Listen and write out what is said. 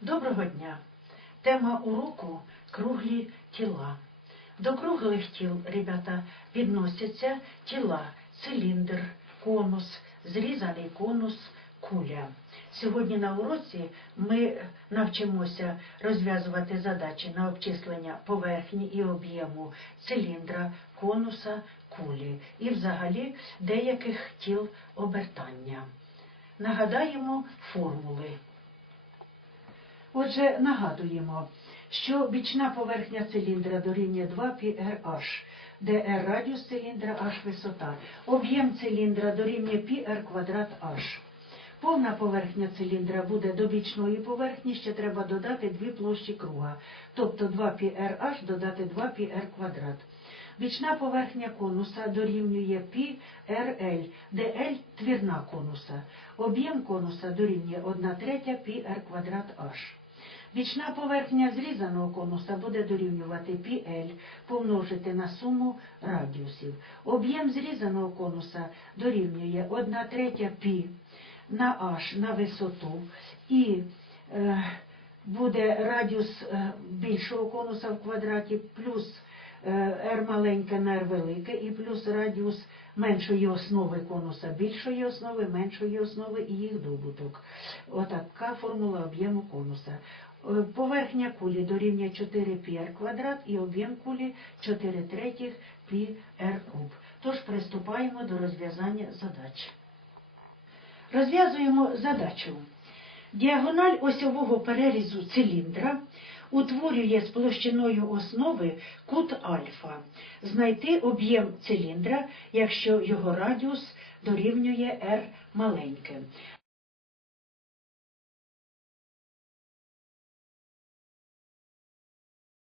Доброго дня! Тема уроку круглі тіла. До круглих тіл, ребята, відносяться тіла, циліндр, конус, зрізаний конус, куля. Сьогодні на уроці ми навчимося розв'язувати задачі на обчислення поверхні і об'єму циліндра, конуса, кулі і взагалі деяких тіл обертання. Нагадаємо формули. Отже, нагадуємо, що бічна поверхня циліндра дорівнює 2πrh, де r радіус циліндра, h висота. Об'єм циліндра дорівнює πr квадрат h. Повна поверхня циліндра буде до бічної поверхні, ще треба додати дві площі круга, тобто 2πrh додати 2πr квадрат. Бічна поверхня конуса дорівнює πrl, де L – твірна конуса. Об'єм конуса дорівнює 1 третя πr квадрат h. Бічна поверхня зрізаного конуса буде дорівнювати πl помножити на суму радіусів. Об'єм зрізаного конуса дорівнює 1 третя π на h на висоту і е, буде радіус е, більшого конуса в квадраті плюс r маленьке на r велике і плюс радіус меншої основи конуса більшої основи, меншої основи і їх добуток. Отака формула об'єму конуса. Е, Поверхня кулі дорівнює 4πr квадрат і об'єм кулі 4 третіх πr куб. Тож приступаємо до розв'язання задач. Розв'язуємо задачу. Діагональ осьового перерізу циліндра утворює з площиною основи кут альфа. Знайти об'єм циліндра, якщо його радіус дорівнює r маленьке.